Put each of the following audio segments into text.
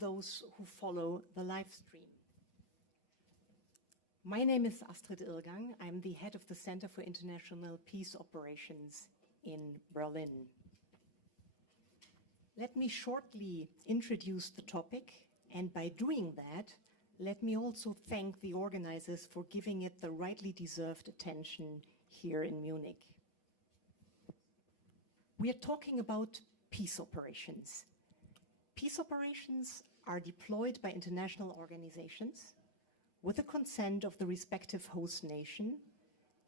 those who follow the live stream. My name is Astrid Irrgang. I'm the head of the Center for International Peace Operations in Berlin. Let me shortly introduce the topic, and by doing that, let me also thank the organizers for giving it the rightly deserved attention here in Munich. We are talking about peace operations. Peace operations are deployed by international organizations with the consent of the respective host nation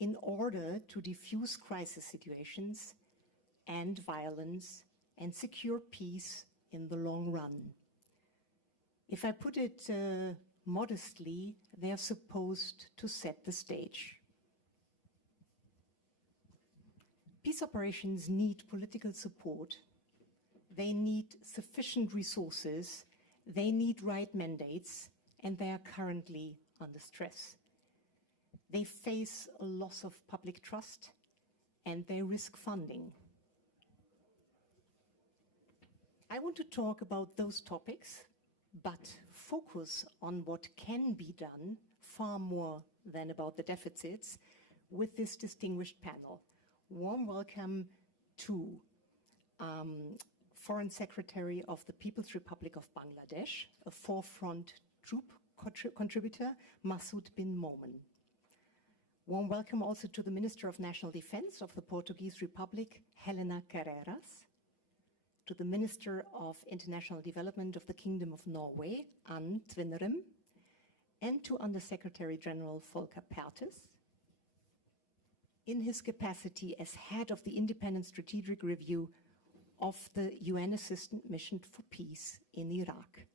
in order to defuse crisis situations and violence and secure peace in the long run. If I put it modestly, they are supposed to set the stage. Peace operations need political support. They need sufficient resources. They need right mandates, and they are currently under stress. They face a loss of public trust, and they risk funding. I want to talk about those topics, but focus on what can be done far more than about the deficits with this distinguished panel. Warm welcome to Foreign Secretary of the People's Republic of Bangladesh, a forefront troop contributor, Massoud bin Momen. Warm welcome also to the Minister of National Defense of the Portuguese Republic, Helena Carreiras, to the Minister of International Development of the Kingdom of Norway, Ann Tvinnerim, and to Under-Secretary General Volker Perthes, in his capacity as head of the Independent Strategic Review of the UN Assistant Mission for Peace in Iraq.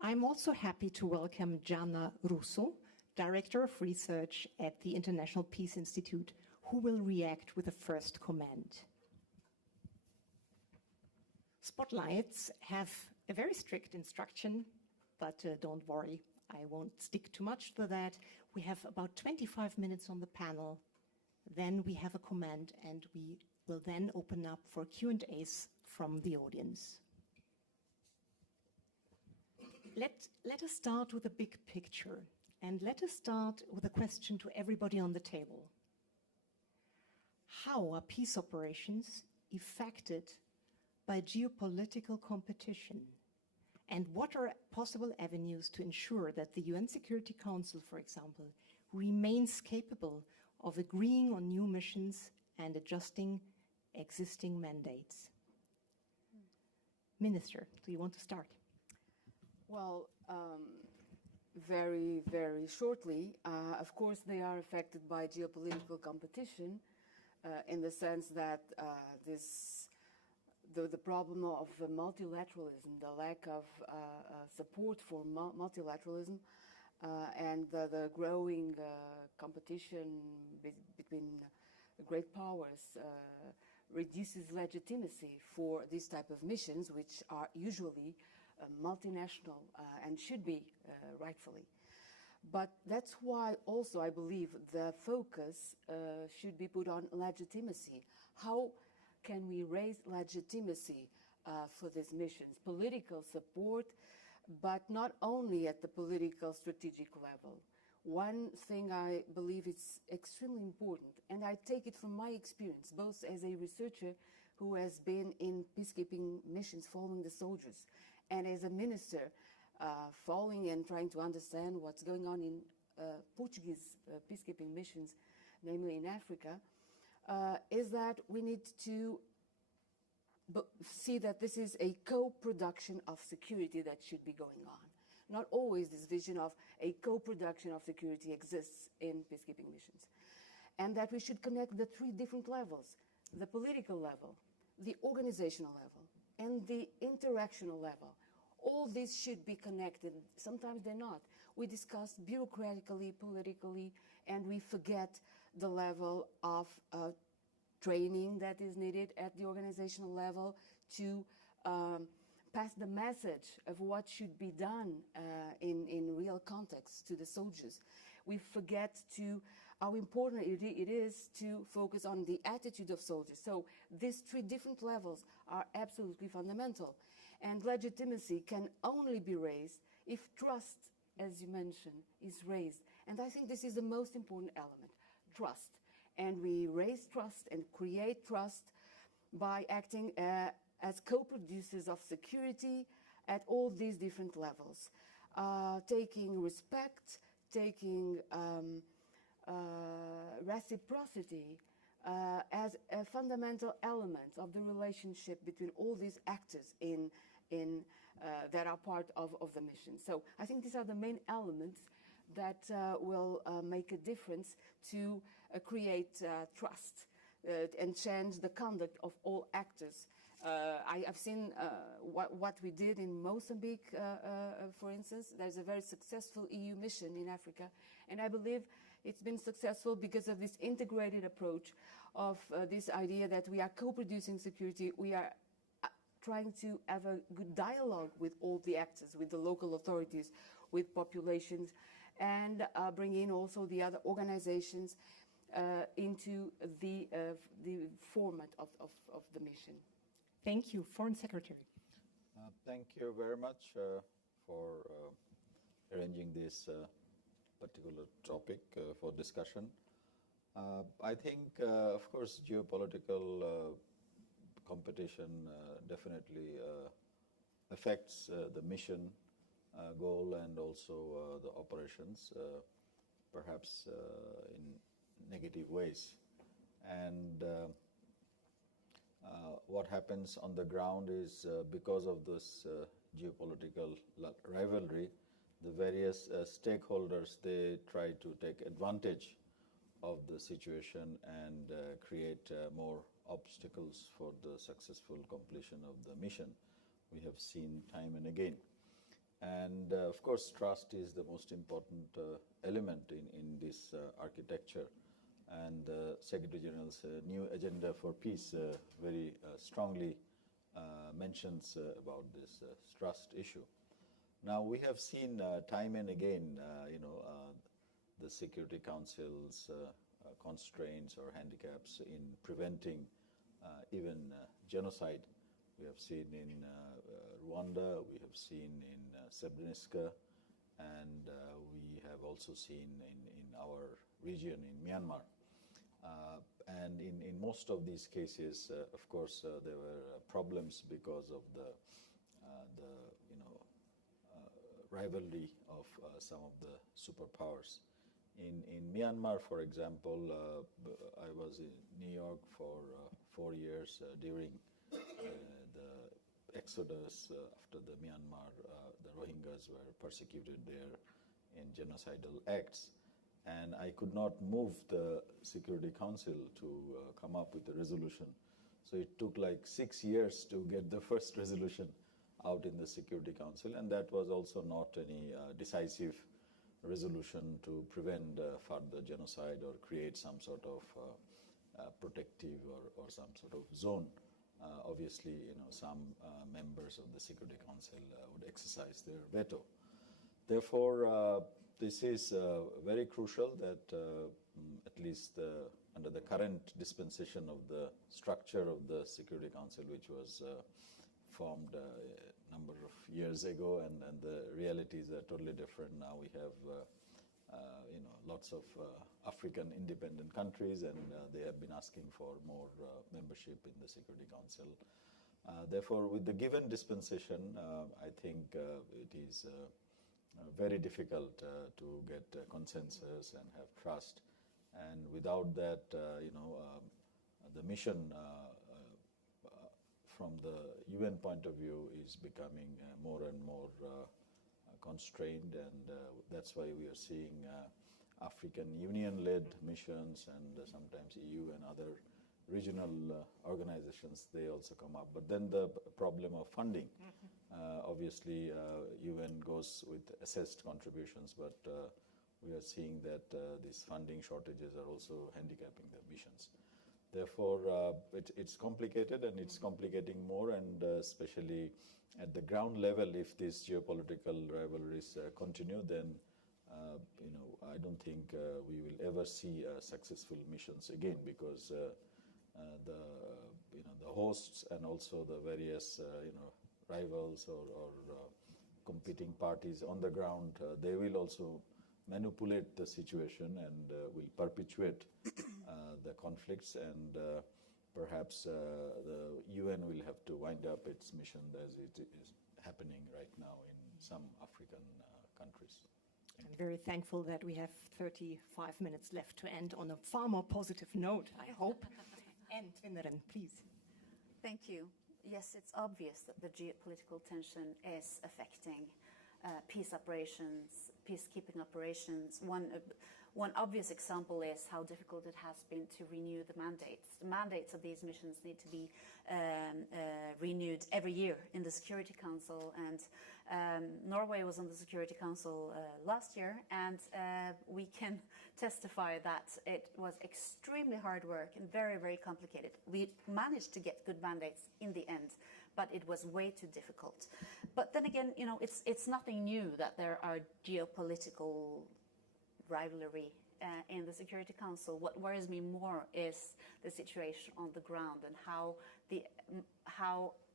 I'm also happy to welcome Gianna Russo, Director of Research at the International Peace Institute, who will react with a first comment. Spotlights have a very strict instruction, but don't worry, I won't stick too much to that. We have about 25 minutes on the panel, then we have a comment, and we will then open up for Q&As from the audience. Let us start with a big picture, and let us start with a question to everybody on the table. How are peace operations affected by geopolitical competition? And what are possible avenues to ensure that the UN Security Council, for example, remains capable of agreeing on new missions and adjusting existing mandates? Minister, do you want to start? Well, very, very shortly, of course, they are affected by geopolitical competition in the sense that the problem of multilateralism, the lack of support for multilateralism, and the growing competition between great powers reduces legitimacy for these type of missions, which are usually multinational and should be rightfully. But that's why also I believe the focus should be put on legitimacy. How can we raise legitimacy for these missions? Political support, but not only at the political strategic level. One thing I believe is extremely important, and I take it from my experience, both as a researcher who has been in peacekeeping missions following the soldiers, and as a minister following and trying to understand what's going on in Portuguese peacekeeping missions, namely in Africa, is that we need to see that this is a co-production of security that should be going on. Not always this vision of a co-production of security exists in peacekeeping missions. And that we should connect the three different levels: the political level, the organizational level, and the interactional level. All these should be connected. Sometimes they're not. We discuss bureaucratically, politically, and we forget the level of training that is needed at the organizational level to pass the message of what should be done in real context to the soldiers. We forget how important it is to focus on the attitude of soldiers. So these three different levels are absolutely fundamental. And legitimacy can only be raised if trust, as you mentioned, is raised. And I think this is the most important element, trust. And we raise trust and create trust by acting as co-producers of security at all these different levels, taking respect, taking reciprocity as a fundamental element of the relationship between all these actors that are part of the mission. So I think these are the main elements that will make a difference to create trust and change the conduct of all actors. I've seen what we did in Mozambique, for instance. There's a very successful EU mission in Africa, and I believe it's been successful because of this integrated approach of this idea that we are co-producing security. We are trying to have a good dialogue with all the actors, with the local authorities, with populations, and bring in also the other organizations into the format of the mission. Thank you. Foreign Secretary. Thank you very much for arranging this particular topic for discussion. I think, of course, geopolitical competition definitely affects the mission goal and also the operations, perhaps in negative ways. And what happens on the ground is because of this geopolitical rivalry, the various stakeholders, they try to take advantage of the situation and create more obstacles for the successful completion of the mission. We have seen time and again. And of course, trust is the most important element in this architecture. And Secretary General's new agenda for peace very strongly mentions about this trust issue. Now, we have seen time and again, the Security Council's constraints or handicaps in preventing even genocide. We have seen in Rwanda, we have seen in Srebrenica, and we have also seen in our region in Myanmar. And in most of these cases, of course, there were problems because of the rivalry of some of the superpowers. In Myanmar, for example, I was in New York for 4 years during the exodus after the Myanmar, the Rohingyas were persecuted there in genocidal acts. And I could not move the Security Council to come up with a resolution. So it took like 6 years to get the first resolution out in the Security Council, and that was also not any decisive resolution to prevent further genocide or create some sort of protective or some sort of zone. Obviously, some members of the Security Council would exercise their veto. Therefore, this is very crucial that at least under the current dispensation of the structure of the Security Council, which was formed a number of years ago, and the realities are totally different. Now we have lots of African independent countries, and they have been asking for more membership in the Security Council. Therefore, with the given dispensation, I think it is very difficult to get consensus and have trust. And without that, the mission from the UN point of view is becoming more and more constrained, and that's why we are seeing African Union-led missions and sometimes EU and other regional organizations, they also come up. But then the problem of funding. Obviously, UN goes with assessed contributions, but we are seeing that these funding shortages are also handicapping the missions. Therefore, it's complicated, and it's complicating more, and especially at the ground level, if these geopolitical rivalries continue, then I don't think we will ever see successful missions again, because the hosts and also the various rivals or competing parties on the ground, they will also manipulate the situation and will perpetuate the conflicts, and perhaps the UN will have to wind up its mission as it is happening right now in some African countries. I'm very thankful that we have 35 minutes left to end on a far more positive note, I hope. And Vineren, please. Thank you. Yes, it's obvious that the geopolitical tension is affecting peace operations, peacekeeping operations. One obvious example is how difficult it has been to renew the mandates. The mandates of these missions need to be renewed every year in the Security Council, and Norway was on the Security Council last year, and we can testify that it was extremely hard work and very, very complicated. We managed to get good mandates in the end, but it was way too difficult. But then again, you know, it's nothing new that there are geopolitical rivalry in the Security Council. What worries me more is the situation on the ground and how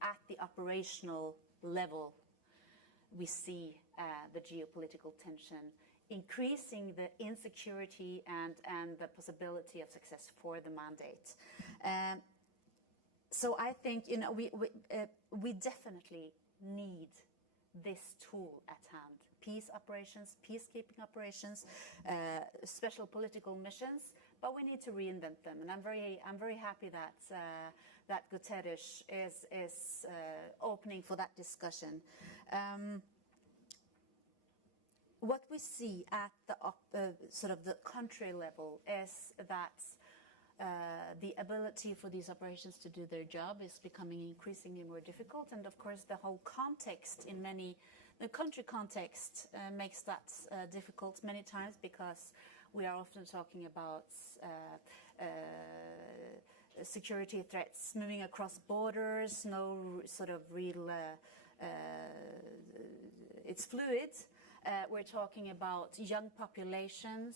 at the operational level we see the geopolitical tension increasing the insecurity and the possibility of success for the mandate. So I think, you know, we definitely need this tool at hand. Peace operations, peacekeeping operations, special political missions, but we need to reinvent them. And I'm very happy that Guterres is opening for that discussion. What we see at the sort of the country level is that the ability for these operations to do their job is becoming increasingly more difficult, and of course the whole context the country context makes that difficult many times, because we are often talking about security threats moving across borders, no sort of real, it's fluid. We're talking about young populations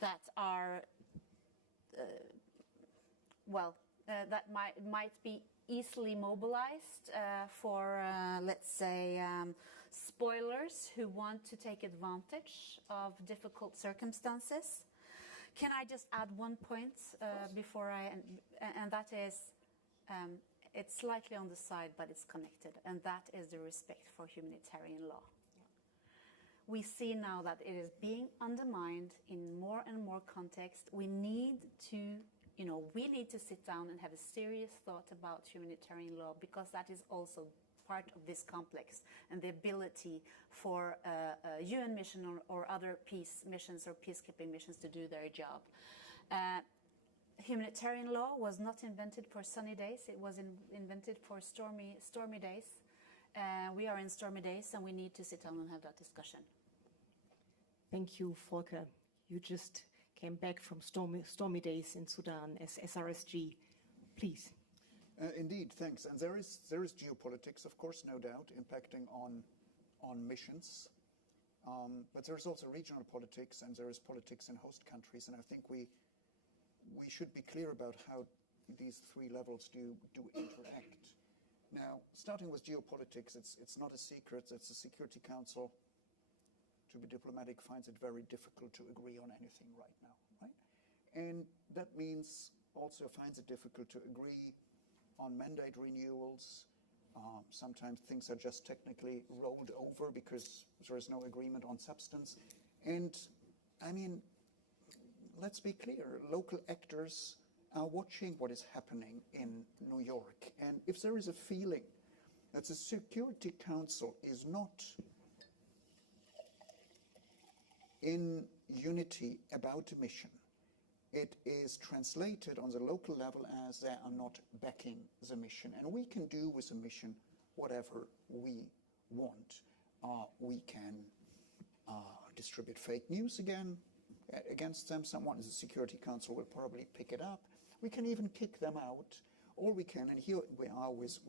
that are that might be easily mobilized for, let's say, spoilers who want to take advantage of difficult circumstances. Can I just add one point before and that is, it's slightly on the side, but it's connected, and that is the respect for humanitarian law. We see now that it is being undermined in more and more context. We need to sit down and have a serious thought about humanitarian law, because that is also part of this complex, and the ability for a UN mission or other peace missions or peacekeeping missions to do their job. Humanitarian law was not invented for sunny days. It was invented for stormy days. We are in stormy days, and we need to sit down and have that discussion. Thank you, Volker. You just came back from stormy days in Sudan as SRSG. Please. Indeed, thanks. And there is geopolitics, of course, no doubt, impacting on missions. But there is also regional politics, and there is politics in host countries. And I think we should be clear about how these three levels do interact. Now, starting with geopolitics, it's not a secret that the Security Council, to be diplomatic, finds it very difficult to agree on anything right now, right? And that means also finds it difficult to agree on mandate renewals. Sometimes things are just technically rolled over because there is no agreement on substance. And I mean, let's be clear, local actors are watching what is happening in New York. And if there is a feeling that the Security Council is not in unity about a mission, it is translated on the local level as they are not backing the mission. And we can do with the mission whatever we want. We can distribute fake news against them. Someone in the Security Council will probably pick it up. We can even kick them out, or we can, and here we are with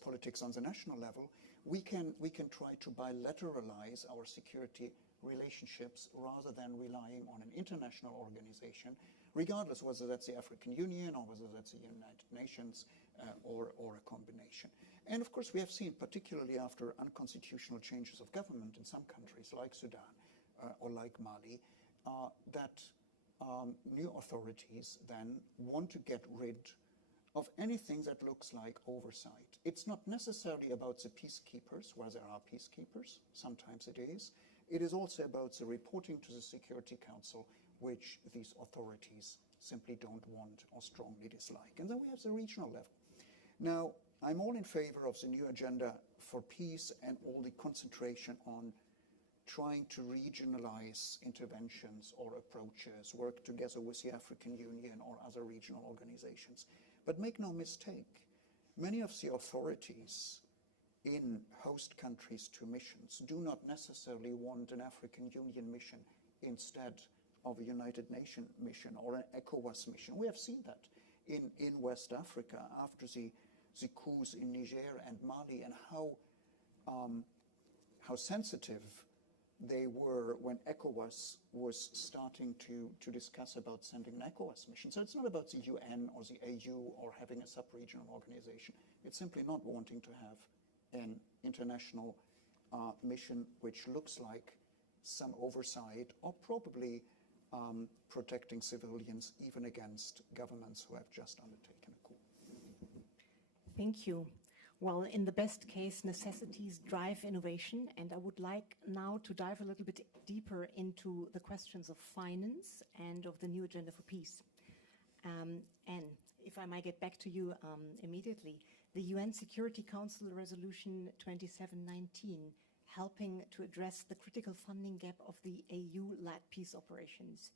politics on the national level, we can try to bilateralize our security relationships rather than relying on an international organization, regardless whether that's the African Union or whether that's the United Nations, or a combination. And of course, we have seen, particularly after unconstitutional changes of government in some countries like Sudan or like Mali, that new authorities then want to get rid of anything that looks like oversight. It's not necessarily about the peacekeepers, where there are peacekeepers, sometimes it is. It is also about the reporting to the Security Council, which these authorities simply don't want or strongly dislike. And then we have the regional level. Now, I'm all in favor of the new agenda for peace and all the concentration on trying to regionalize interventions or approaches, work together with the African Union or other regional organizations. But make no mistake, many of the authorities in host countries to missions do not necessarily want an African Union mission instead of a United Nations mission or an ECOWAS mission. We have seen that in West Africa after the coups in Niger and Mali, and how sensitive they were when ECOWAS was starting to discuss about sending an ECOWAS mission. So it's not about the UN or the AU or having a sub-regional organization. It's simply not wanting to have an international mission which looks like some oversight or probably protecting civilians even against governments who have just undertaken a coup. Thank you. Well, in the best case, necessities drive innovation, and I would like now to dive a little bit deeper into the questions of finance and of the new agenda for peace. And if I might get back to you immediately, the UN Security Council Resolution 2719, helping to address the critical funding gap of the AU-led peace operations.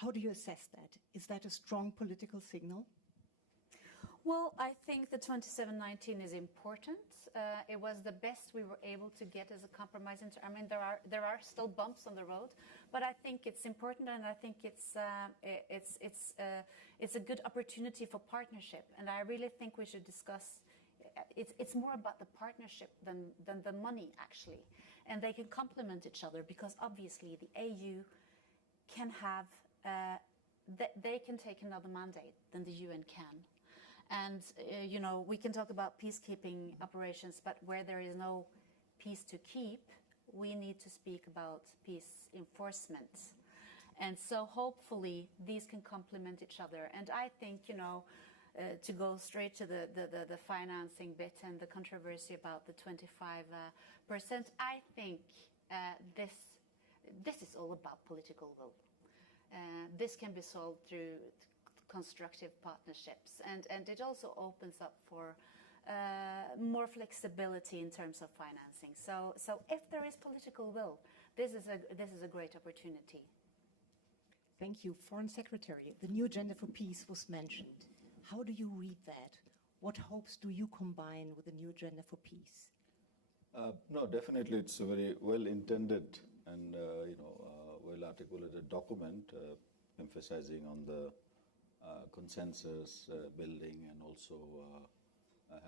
How do you assess that? Is that a strong political signal? Well, I think the 2719 is important. It was the best we were able to get as a compromise. I mean, there are still bumps on the road, but I think it's important, and I think it's a good opportunity for partnership. And I really think we should discuss. It's more about the partnership than the money, actually, and they can complement each other, because obviously the AU can have they can take another mandate than the UN can. And, we can talk about peacekeeping operations, but where there is no peace to keep, we need to speak about peace enforcement. And so hopefully these can complement each other. And I think, to go straight to the financing bit and the controversy about the 25%, I think this is all about political will. This can be solved through constructive partnerships, and it also opens up for more flexibility in terms of financing. So if there is political will, this is a great opportunity. Thank you. Foreign Secretary, the new agenda for peace was mentioned. How do you read that? What hopes do you combine with the new agenda for peace? No, definitely it's a very well-intended and well-articulated document emphasizing on the consensus building and also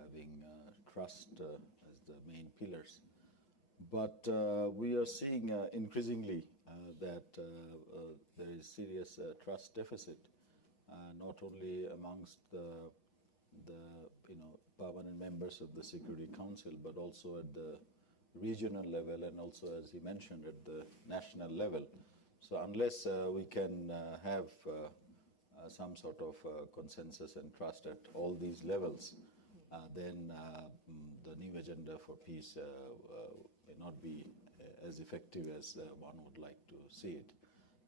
having trust as the main pillars. But we are seeing increasingly that there is serious trust deficit, not only amongst the permanent members of the Security Council, but also at the regional level and also, as he mentioned, at the national level. So unless we can have some sort of consensus and trust at all these levels, then the new agenda for peace may not be as effective as one would like to see it.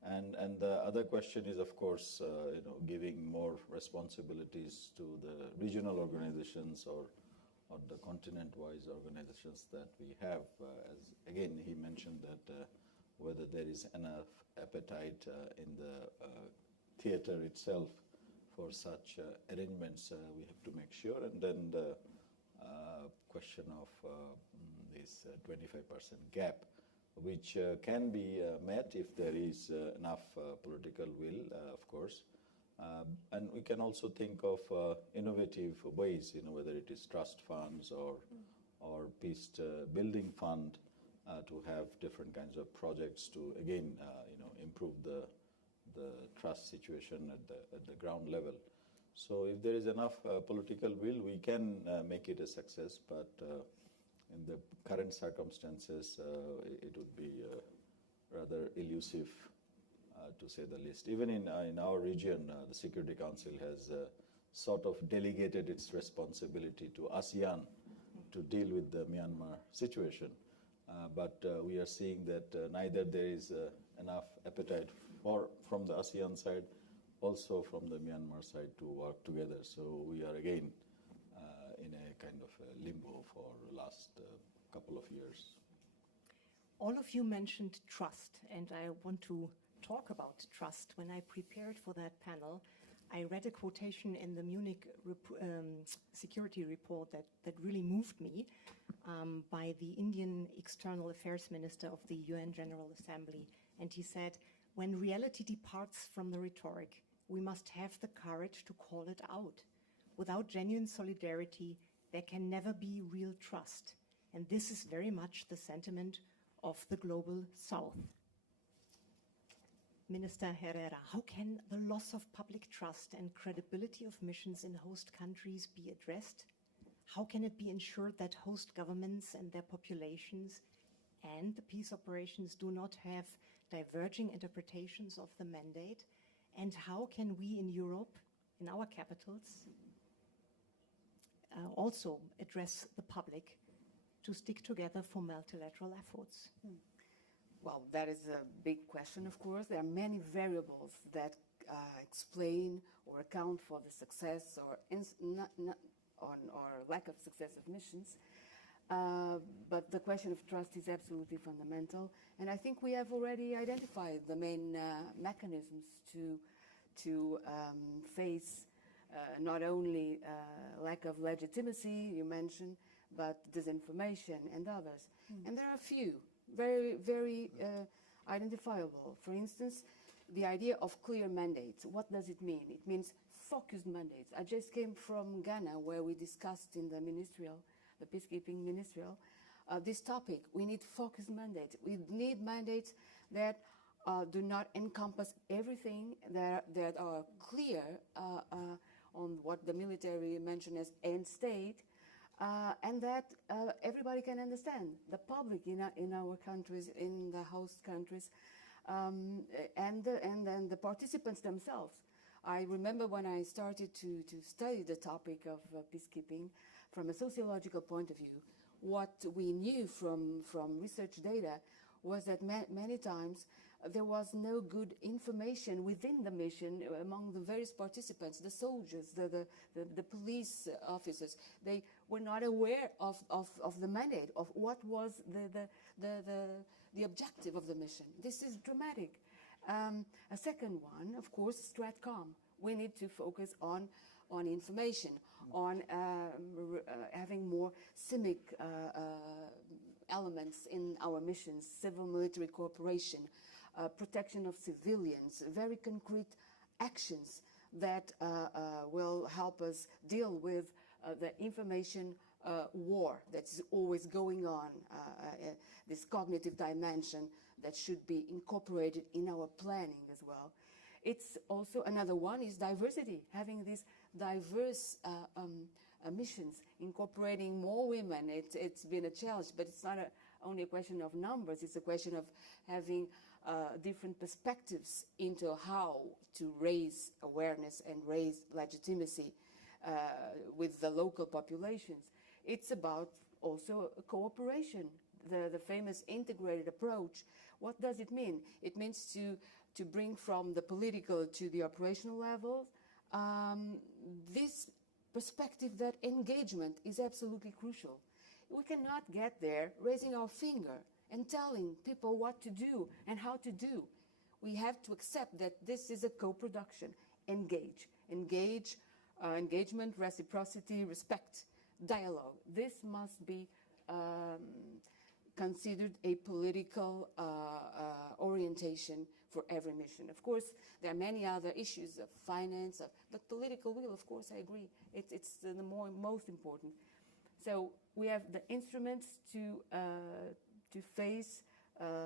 And the other question is, of course, giving more responsibilities to the regional organizations or the continent-wise organizations that we have. As again, he mentioned that whether there is enough appetite in the theater itself for such arrangements, we have to make sure. And then the question of this 25% gap, which can be met if there is enough political will, of course. And we can also think of innovative ways, whether it is trust funds or peace building fund, to have different kinds of projects to again, improve the trust situation at the ground level. So if there is enough political will, we can make it a success. But in the current circumstances, it would be rather elusive, to say the least. Even in our region, the Security Council has sort of delegated its responsibility to ASEAN to deal with the Myanmar situation. But we are seeing that neither there is enough appetite from the ASEAN side, also from the Myanmar side, to work together. So we are again in a kind of a limbo for the last couple of years. All of you mentioned trust, and I want to talk about trust. When I prepared for that panel, I read a quotation in the Munich security report that really moved me by the Indian External Affairs Minister of the UN General Assembly. And he said, when reality departs from the rhetoric, we must have the courage to call it out. Without genuine solidarity, there can never be real trust. And this is very much the sentiment of the global South. Minister Herrera, how can the loss of public trust and credibility of missions in host countries be addressed? How can it be ensured that host governments and their populations and the peace operations do not have diverging interpretations of the mandate? And how can we in Europe, in our capitals, also address the public to stick together for multilateral efforts? Well, that is a big question, of course. There are many variables that explain or account for the success or lack of success of missions. But the question of trust is absolutely fundamental. And I think we have already identified the main mechanisms to face not only lack of legitimacy, you mentioned, but disinformation and others. And there are a few very, very identifiable. For instance, the idea of clear mandates. What does it mean? It means focused mandates. I just came from Ghana, where we discussed in the peacekeeping ministerial, this topic. We need focused mandates. We need mandates that do not encompass everything, that are clear on what the military mentioned as end state, and that everybody can understand, the public in our countries, in the host countries, and then the participants themselves. I remember when I started to study the topic of peacekeeping from a sociological point of view, what we knew from research data was that many times there was no good information within the mission among the various participants, the soldiers, the police officers. They were not aware of the mandate, of what was the objective of the mission. This is dramatic. A second one, of course, StratCom. We need to focus on information, on having more civic elements in our missions, civil-military cooperation, protection of civilians, very concrete actions that will help us deal with the information war that's always going on, this cognitive dimension that should be incorporated in our planning as well. It's also another one is diversity, having these diverse missions, incorporating more women. It's been a challenge, but it's not only a question of numbers, it's a question of having different perspectives into how to raise awareness and raise legitimacy with the local populations. It's about also cooperation, the famous integrated approach. What does it mean? It means to bring from the political to the operational level this perspective that engagement is absolutely crucial. We cannot get there raising our finger and telling people what to do and how to do. We have to accept that this is a co-production. Engagement, reciprocity, respect, dialogue. This must be considered a political orientation for every mission. Of course, there are many other issues of finance, but political will, of course, I agree. It's the most important. So we have the instruments to face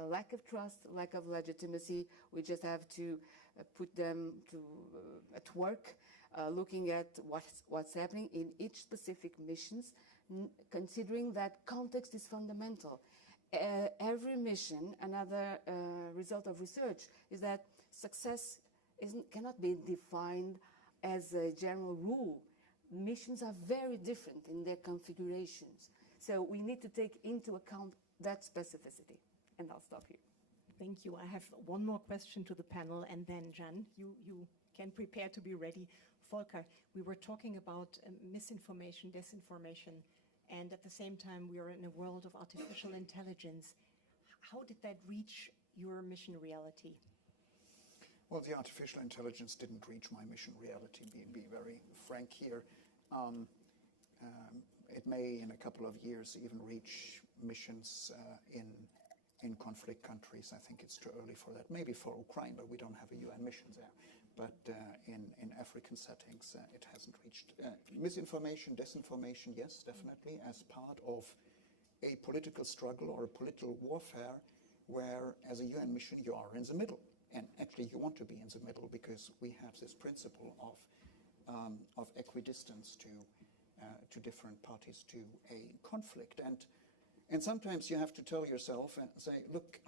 lack of trust, lack of legitimacy. We just have to put them at work. looking at what's happening in each specific missions, considering that context is fundamental. Every mission, another result of research, is that success cannot be defined as a general rule. Missions are very different in their configurations. So we need to take into account that specificity. And I'll stop here. Thank you. I have one more question to the panel, and then Jan, you can prepare to be ready. Volker, we were talking about misinformation, disinformation, and at the same time we are in a world of artificial intelligence. How did that reach your mission reality? Well, the artificial intelligence didn't reach my mission reality, be very frank here. It may, in a couple of years, even reach missions in conflict countries. I think it's too early for that. Maybe for Ukraine, but we don't have a UN mission there. But in African settings, it hasn't reached. Misinformation, disinformation, yes, definitely, as part of a political struggle or a political warfare where, as a UN mission, you are in the middle. And actually, you want to be in the middle because we have this principle of equidistance to different parties to a conflict. And sometimes you have to tell yourself and say, look,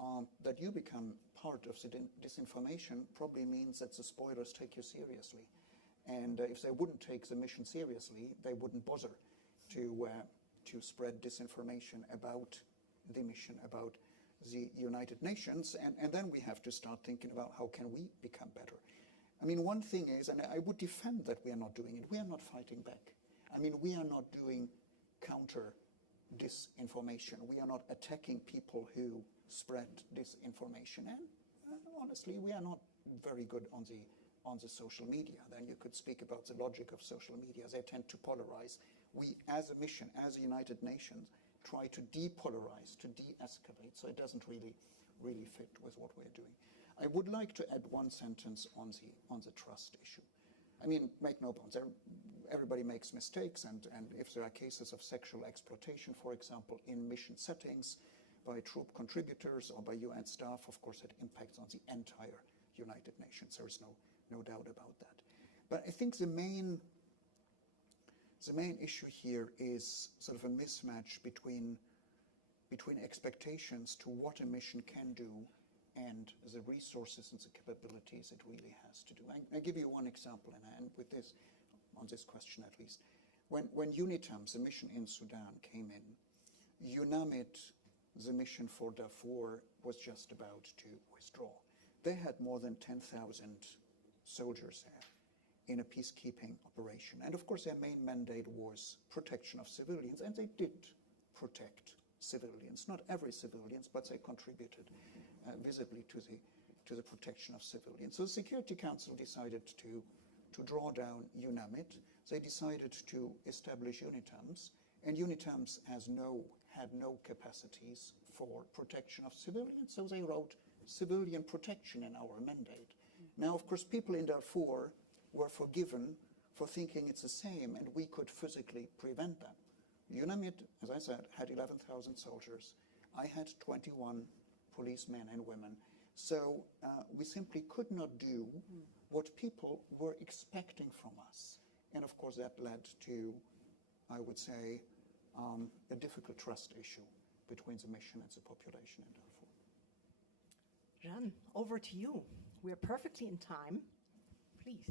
that you become part of the disinformation probably means that the spoilers take you seriously. And if they wouldn't take the mission seriously, they wouldn't bother to spread disinformation about the mission, about the United Nations. And then we have to start thinking about how can we become better. I mean, one thing is, and I would defend that we are not doing it, we are not fighting back. I mean, we are not doing counter disinformation. We are not attacking people who spread disinformation. And honestly, we are not very good on the social media. Then you could speak about the logic of social media. They tend to polarize. We, as a mission, as a United Nations, try to depolarize, to de-escalate. So it doesn't really fit with what we're doing. I would like to add one sentence on the trust issue. I mean, make no bones. Everybody makes mistakes, and if there are cases of sexual exploitation, for example, in mission settings by troop contributors or by UN staff, of course, it impacts on the entire United Nations. There is no doubt about that. But I think the main issue here is sort of a mismatch between expectations to what a mission can do and the resources and the capabilities it really has to do. I give you one example, and I end with this, on this question at least. When UNITAM, the mission in Sudan, came in, UNAMID, the mission for Darfur, was just about to withdraw. They had more than 10,000 soldiers there in a peacekeeping operation. And of course, their main mandate was protection of civilians, and they did protect civilians. Not every civilians, but they contributed visibly to the protection of civilians. So the Security Council decided to draw down UNAMID. They decided to establish UNITAMS, and UNITAMS had no capacities for protection of civilians, so they wrote civilian protection in our mandate. Now, of course, people in Darfur were forgiven for thinking it's the same, and we could physically prevent them. UNAMID, as I said, had 11,000 soldiers. I had 21 policemen and women. So we simply could not do what people were expecting from us. And of course, that led to, I would say, a difficult trust issue between the mission and the population in Darfur. Jan, over to you. We're perfectly in time. Please.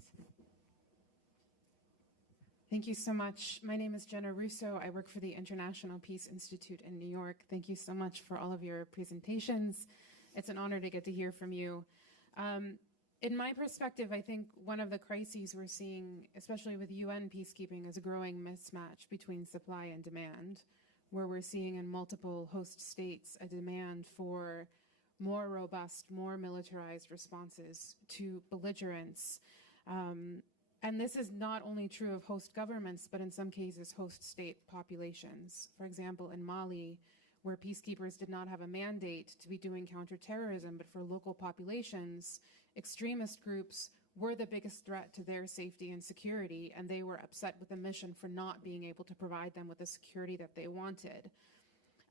Thank you so much. My name is Jenna Russo. I work for the International Peace Institute in New York. Thank you so much for all of your presentations. It's an honor to get to hear from you. In my perspective, I think one of the crises we're seeing, especially with UN peacekeeping, is a growing mismatch between supply and demand, where we're seeing in multiple host states a demand for more robust, more militarized responses to belligerents. And this is not only true of host governments, but in some cases, host state populations. For example, in Mali, where peacekeepers did not have a mandate to be doing counterterrorism, but for local populations, extremist groups were the biggest threat to their safety and security, and they were upset with the mission for not being able to provide them with the security that they wanted.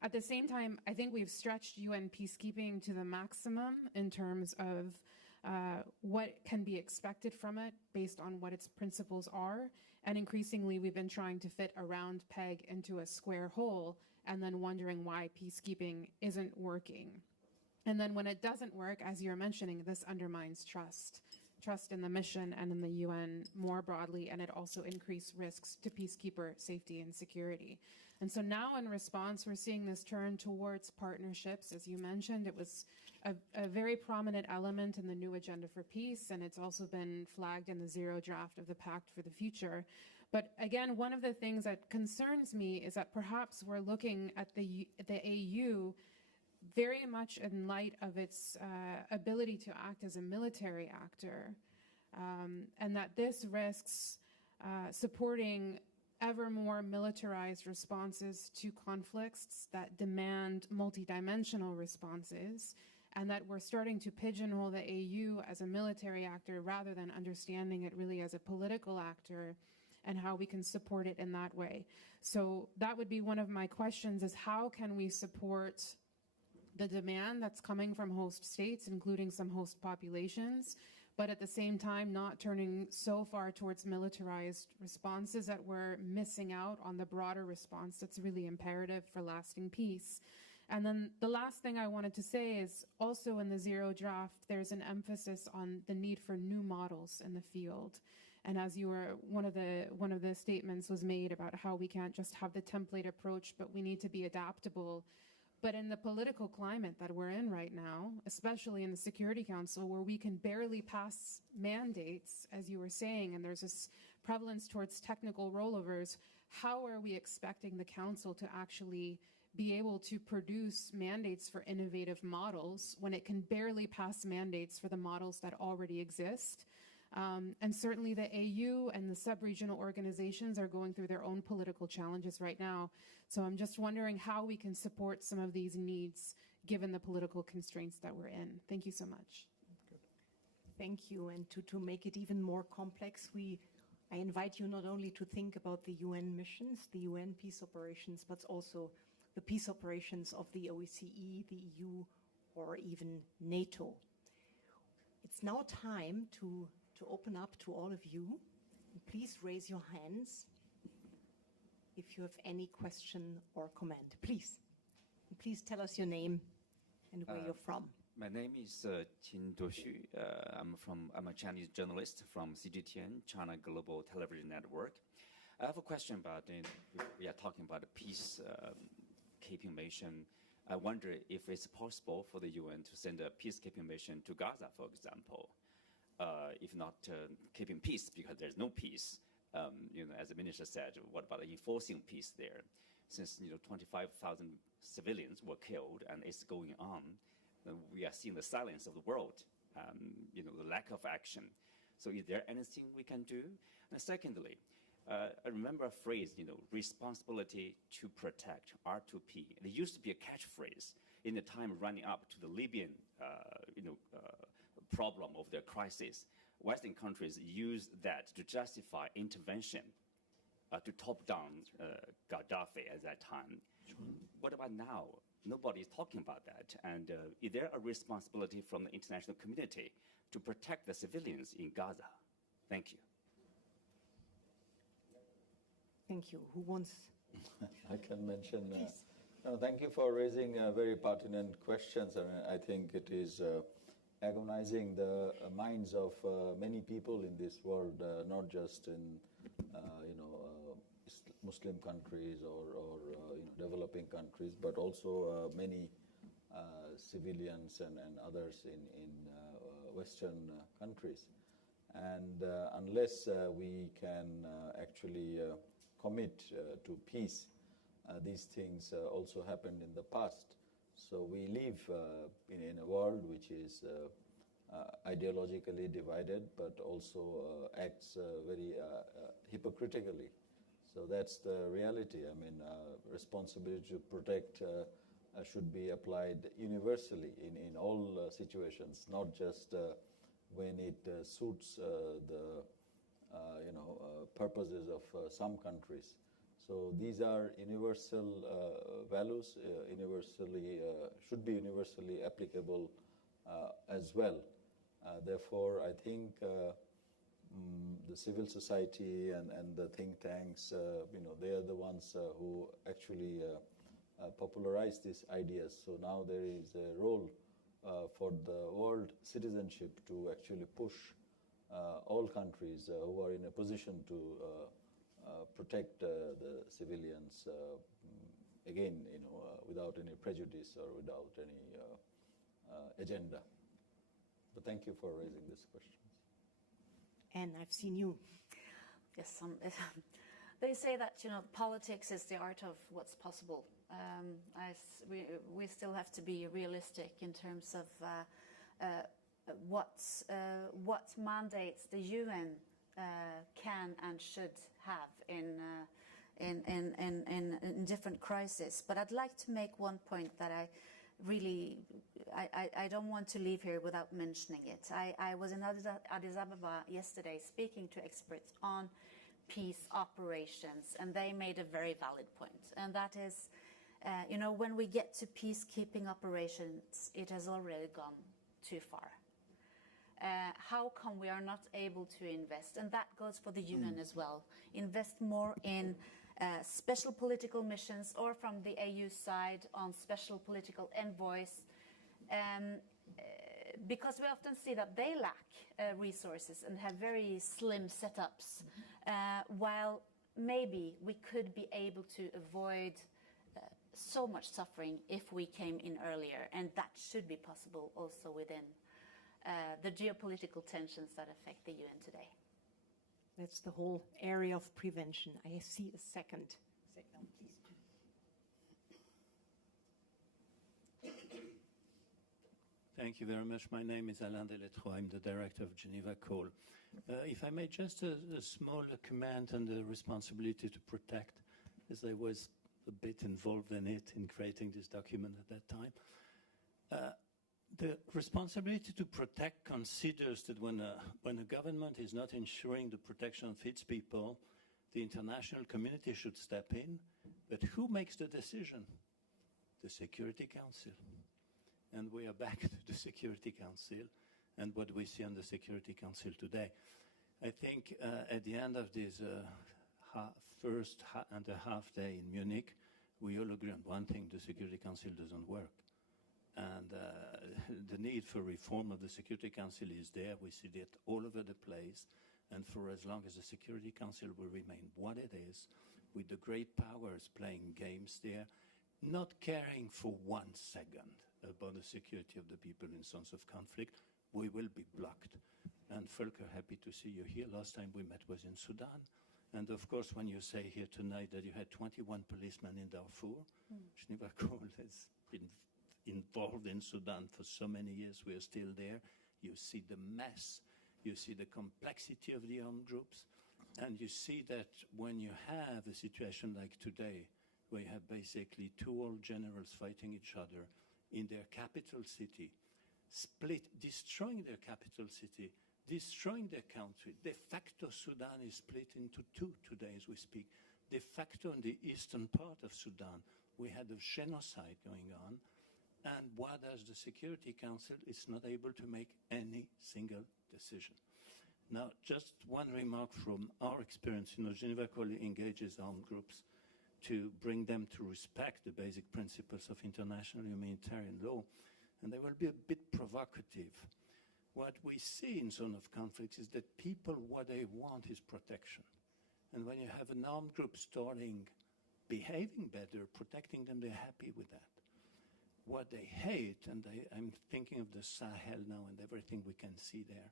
At the same time, I think we've stretched UN peacekeeping to the maximum in terms of what can be expected from it based on what its principles are. And increasingly, we've been trying to fit a round peg into a square hole and then wondering why peacekeeping isn't working. And then when it doesn't work, as you're mentioning, this undermines trust in the mission and in the UN more broadly, and it also increased risks to peacekeeper safety and security. And so now in response, we're seeing this turn towards partnerships. As you mentioned, it was a very prominent element in the new Agenda for Peace, and it's also been flagged in the Zero draft of the Pact for the Future. But again, one of the things that concerns me is that perhaps we're looking at the AU very much in light of its ability to act as a military actor, and that this risks supporting ever more militarized responses to conflicts that demand multidimensional responses, and that we're starting to pigeonhole the AU as a military actor rather than understanding it really as a political actor and how we can support it in that way. So that would be one of my questions, is how can we support the demand that's coming from host states, including some host populations, but at the same time not turning so far towards militarized responses that we're missing out on the broader response that's really imperative for lasting peace. And then the last thing I wanted to say is also in the Zero draft, there's an emphasis on the need for new models in the field. And as you were, one of the statements was made about how we can't just have the template approach, but we need to be adaptable. But in the political climate that we're in right now, especially in the Security Council, where we can barely pass mandates, as you were saying, and there's this prevalence towards technical rollovers, how are we expecting the Council to actually be able to produce mandates for innovative models when it can barely pass mandates for the models that already exist? And certainly the AU and the sub-regional organizations are going through their own political challenges right now. So I'm just wondering how we can support some of these needs given the political constraints that we're in. Thank you so much. Good. Thank you. And to make it even more complex, I invite you not only to think about the UN missions, the UN peace operations, but also the peace operations of the OSCE, the EU, or even NATO. It's now time to open up to all of you. Please raise your hands if you have any question or comment. Please. Please tell us your name and where you're from. My name is Qin Duoxu. I'm a Chinese journalist from CGTN, China Global Television Network. I have a question about, we are talking about a peacekeeping mission. I wonder if it's possible for the UN to send a peacekeeping mission to Gaza, for example. If not keeping peace, because there's no peace. As the minister said, what about enforcing peace there? Since 25,000 civilians were killed and it's going on, we are seeing the silence of the world, the lack of action. So is there anything we can do? And secondly, I remember a phrase, responsibility to protect, R2P. There used to be a catchphrase in the time running up to the Libyan, problem of their crisis. Western countries use that to justify intervention, to top down Gaddafi at that time. What about now? Nobody is talking about that. And is there a responsibility from the international community to protect the civilians in Gaza? Thank you. Thank you. Who wants? I can mention. Thank you for raising very pertinent questions. I think it is agonizing the minds of many people in this world, not just in Muslim countries or developing countries, but also many civilians and others in Western countries. And unless we can actually commit to peace, these things also happened in the past. So we live in a world which is ideologically divided, but also acts very hypocritically. So that's the reality. I mean, responsibility to protect should be applied universally in all situations, not just when it suits the purposes of some countries. So these are universal values, should be universally applicable as well. Therefore, I think the civil society and the think tanks, they are the ones who actually popularize these ideas. So now there is a role for the world citizenship to actually push all countries who are in a position to protect the civilians, again, without any prejudice or without any agenda. But thank you for raising these questions. And I've seen you. Yes, they say that politics is the art of what's possible. We still have to be realistic in terms of what mandates the UN can and should have in different crises. But I'd like to make one point that I don't want to leave here without mentioning it. I was in Addis Ababa yesterday speaking to experts on peace operations, and they made a very valid point. And that is, when we get to peacekeeping operations, it has already gone too far. How come we are not able to invest? And that goes for the UN as well. Invest more in special political missions, or from the AU side on special political envoys, because we often see that they lack resources and have very slim setups, while maybe we could be able to avoid so much suffering if we came in earlier, and that should be possible also within the geopolitical tensions that affect the UN today. That's the whole area of prevention. I see a second signal, please. Thank you very much. My name is Alain Deletreau. I'm the director of Geneva Call. If I may, just a small comment on the responsibility to protect, as I was a bit involved in it, in creating this document at that time. The responsibility to protect considers that when a government is not ensuring the protection of its people, the international community should step in. But who makes the decision? The Security Council. And we are back to the Security Council and what we see on the Security Council today. I think at the end of this first and a half day in Munich, we all agree on one thing: the Security Council doesn't work. And the need for reform of the Security Council is there. We see it all over the place. And for as long as the Security Council will remain what it is, with the great powers playing games there, not caring for 1 second about the security of the people in zones of conflict, we will be blocked. And Volker, happy to see you here. Last time we met was in Sudan. And of course, when you say here tonight that you had 21 policemen in Darfur, Geneva Call has been involved in Sudan for so many years. We are still there. You see the mess. You see the complexity of the armed groups. And you see that when you have a situation like today, where you have basically 2 old generals fighting each other in their capital city, destroying their capital city, destroying their country. De facto, Sudan is split into 2 today as we speak. De facto, in the eastern part of Sudan, we had a genocide going on. And what does the Security Council? It's not able to make any single decision. Now, just one remark from our experience. Geneva Call engages armed groups to bring them to respect the basic principles of international humanitarian law. And they will be a bit provocative. What we see in zone of conflicts is that people, what they want is protection. And when you have an armed group starting behaving better, protecting them, they're happy with that. What they hate, and I'm thinking of the Sahel now and everything we can see there,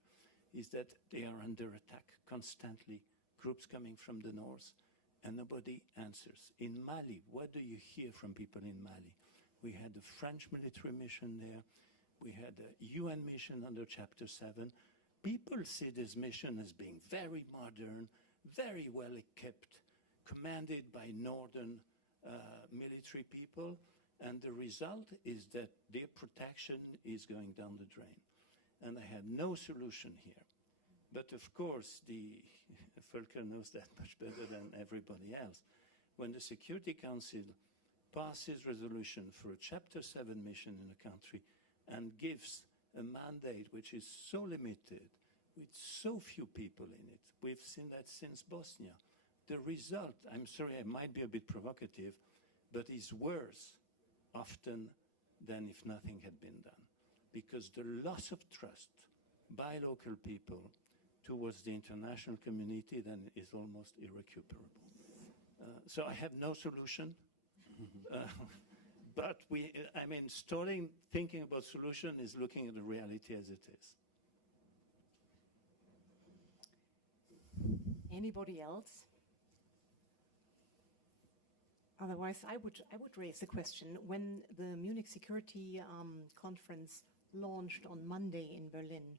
is that they are under attack constantly, groups coming from the north, and nobody answers. In Mali, what do you hear from people in Mali? We had a French military mission there. We had a UN mission under Chapter 7. People see this mission as being very modern, very well equipped, commanded by northern military people. And the result is that their protection is going down the drain. And I have no solution here. But of course, Volker knows that much better than everybody else. When the Security Council passes resolution for a Chapter 7 mission in a country and gives a mandate which is so limited, with so few people in it. We've seen that since Bosnia. The result, I'm sorry, I might be a bit provocative, but is worse often than if nothing had been done. Because the loss of trust by local people towards the international community then is almost irrecuperable. So I have no solution. But thinking about solution is looking at the reality as it is. Anybody else? Otherwise, I would raise the question. When the Munich Security Conference launched on Monday in Berlin,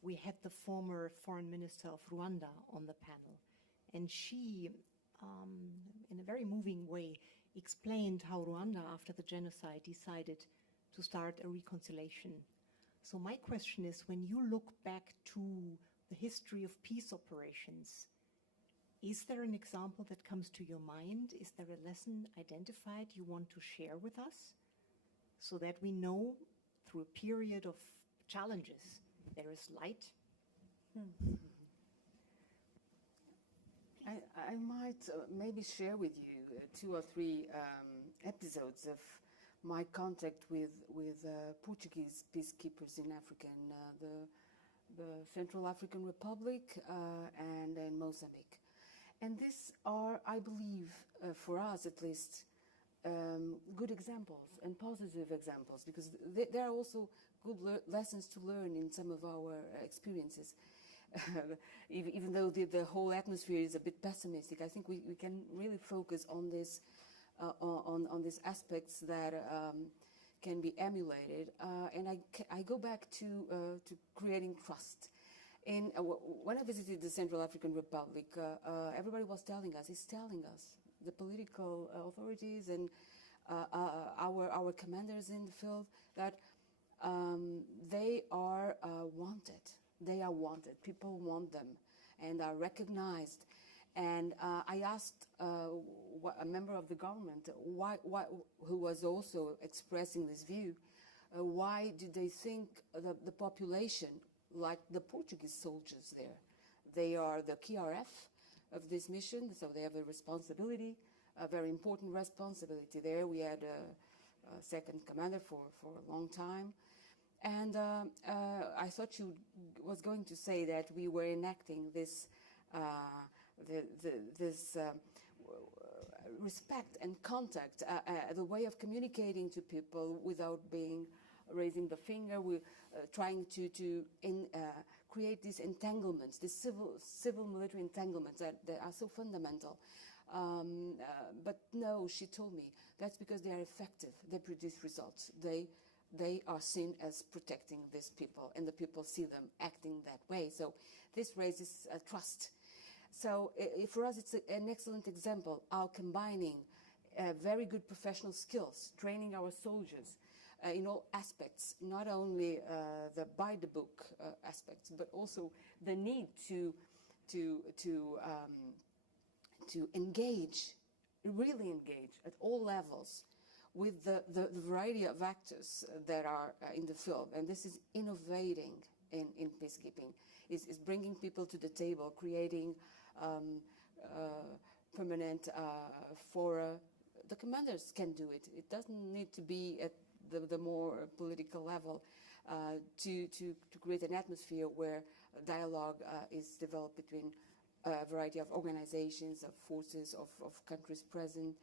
we had the former foreign minister of Rwanda on the panel. And she, in a very moving way, explained how Rwanda, after the genocide, decided to start a reconciliation. So my question is, when you look back to the history of peace operations, is there an example that comes to your mind? Is there a lesson identified you want to share with us so that we know through a period of challenges there is light? I might maybe share with you 2 or 3 episodes of my contact with Portuguese peacekeepers in Africa, in the Central African Republic and in Mozambique. And these are, I believe, for us at least, good examples and positive examples, because there are also good lessons to learn in some of our experiences. Even though the whole atmosphere is a bit pessimistic, I think we can really focus on this, on these aspects that can be emulated. And I go back to creating trust. When I visited the Central African Republic, everybody was telling us, the political authorities and our commanders in the field, that they are wanted. They are wanted. People want them and are recognized. And I asked a member of the government, who was also expressing this view, why did they think the population like the Portuguese soldiers there? They are the KRF of this mission, so they have a responsibility, a very important responsibility there. We had a second commander for a long time. And I thought you was going to say that we were enacting this respect and contact, the way of communicating to people without raising the finger. We're trying to create these entanglements, these civil military entanglements that are so fundamental. But no, she told me, that's because they are effective. They produce results. They are seen as protecting these people, and the people see them acting that way. So this raises trust. So for us, it's an excellent example, our combining very good professional skills, training our soldiers in all aspects, not only the by-the-book aspects, but also the need to engage, really engage at all levels with the variety of actors that are in the field. And this is innovating in peacekeeping, is bringing people to the table, creating permanent fora. The commanders can do it. It doesn't need to be at the more political level to create an atmosphere where dialogue is developed between a variety of organizations, of forces, of countries present,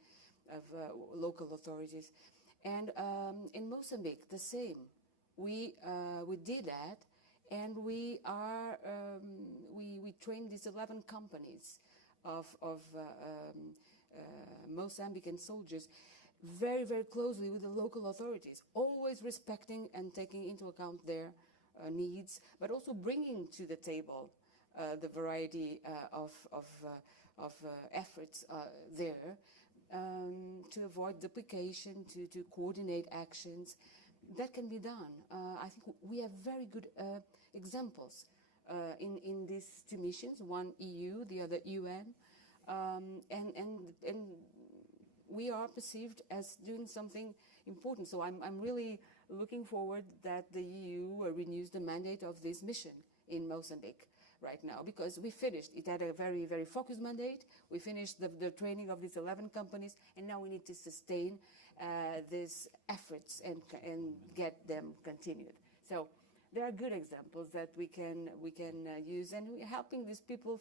of local authorities. And in Mozambique, the same. We did that, and we trained these 11 companies of Mozambican soldiers very, very closely with the local authorities, always respecting and taking into account their needs, but also bringing to the table the variety of efforts there to avoid duplication, to coordinate actions. That can be done. I think we have very good examples in these 2 missions, one EU, the other UN, and we are perceived as doing something important. So I'm really looking forward that the EU renews the mandate of this mission in Mozambique right now, because we finished. It had a very, very focused mandate. We finished the training of these 11 companies, and now we need to sustain these efforts and get them continued. So there are good examples that we can use, and we're helping these people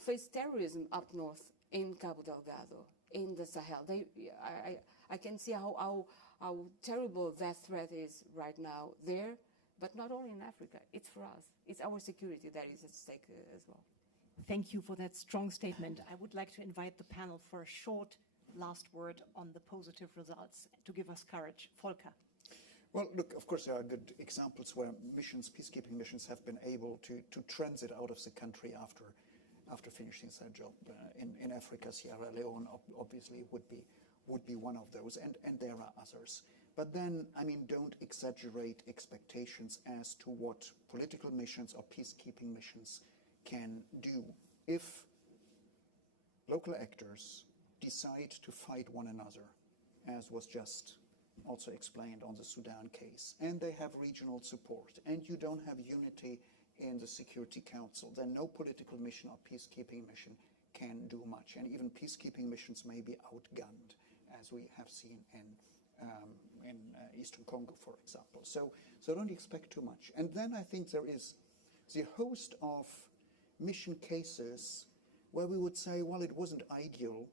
face terrorism up north in Cabo Delgado, in the Sahel. I can see how terrible that threat is right now there, but not only in Africa. It's for us. It's our security that is at stake as well. Thank you for that strong statement. I would like to invite the panel for a short last word on the positive results to give us courage. Volker. Well, look, of course, there are good examples where missions, peacekeeping missions, have been able to transit out of the country after finishing their job. In Africa, Sierra Leone obviously would be one of those, and there are others. But then, I mean, don't exaggerate expectations as to what political missions or peacekeeping missions can do. If local actors decide to fight one another, as was just also explained on the Sudan case, and they have regional support, and you don't have unity in the Security Council, then no political mission or peacekeeping mission can do much. And even peacekeeping missions may be outgunned, as we have seen in Eastern Congo, for example. So don't expect too much. And then I think there is the host of mission cases where we would say, well, it wasn't ideal,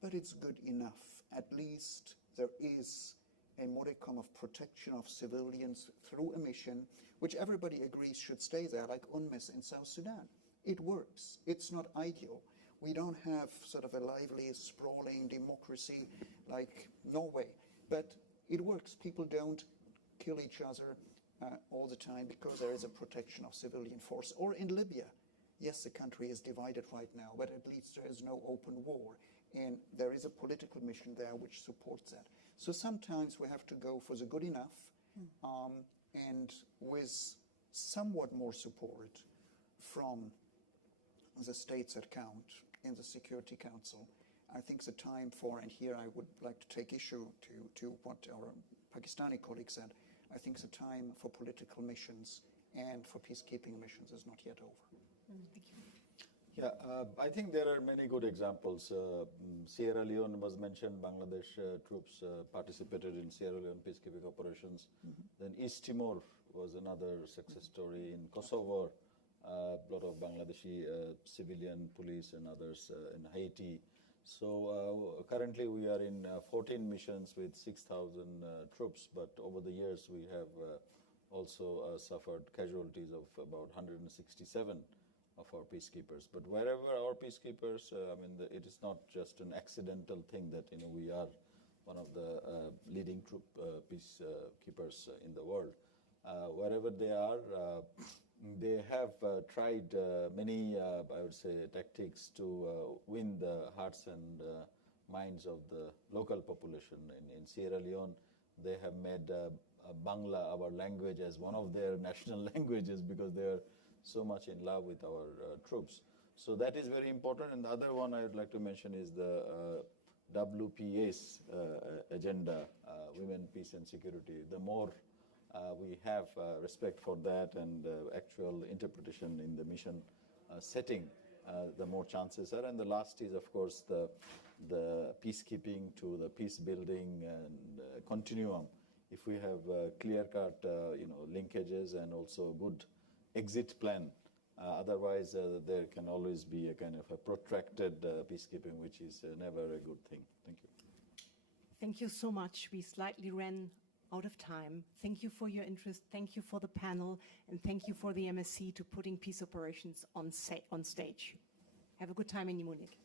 but it's good enough. At least there is a modicum of protection of civilians through a mission, which everybody agrees should stay there, like UNMISS in South Sudan. It works. It's not ideal. We don't have sort of a lively, sprawling democracy like Norway, but it works. People don't kill each other all the time because there is a protection of civilian force. Or in Libya, yes, the country is divided right now, but at least there is no open war, and there is a political mission there which supports that. So sometimes we have to go for the good enough, and with somewhat more support from the states that count in the Security Council. I think the time for, and here I would like to take issue to what our Pakistani colleague said, I think the time for political missions and for peacekeeping missions is not yet over. Thank you. Yeah, I think there are many good examples. Sierra Leone was mentioned. Bangladesh troops participated in Sierra Leone peacekeeping operations. Then East Timor was another success story. In Kosovo, a lot of Bangladeshi civilian police and others in Haiti. So currently we are in 14 missions with 6,000 troops, but over the years we have also suffered casualties of about 167 of our peacekeepers. But wherever our peacekeepers, it is not just an accidental thing that we are one of the leading troop peacekeepers in the world. Wherever they are, they have tried many, I would say, tactics to win the hearts and minds of the local population. In Sierra Leone, they have made Bangla, our language, as one of their national languages because they are so much in love with our troops. So that is very important. And the other one I would like to mention is the WPA's agenda, Women, Peace and Security. The more we have respect for that and actual interpretation in the mission setting, the more chances are. And the last is, of course, the peacekeeping to the peace building and continuum. If we have clear-cut, linkages and also good exit plan, otherwise there can always be a kind of a protracted peacekeeping, which is never a good thing. Thank you. Thank you so much. We slightly ran out of time. Thank you for your interest. Thank you for the panel. And thank you for the MSc to putting peace operations on stage. Have a good time in Munich.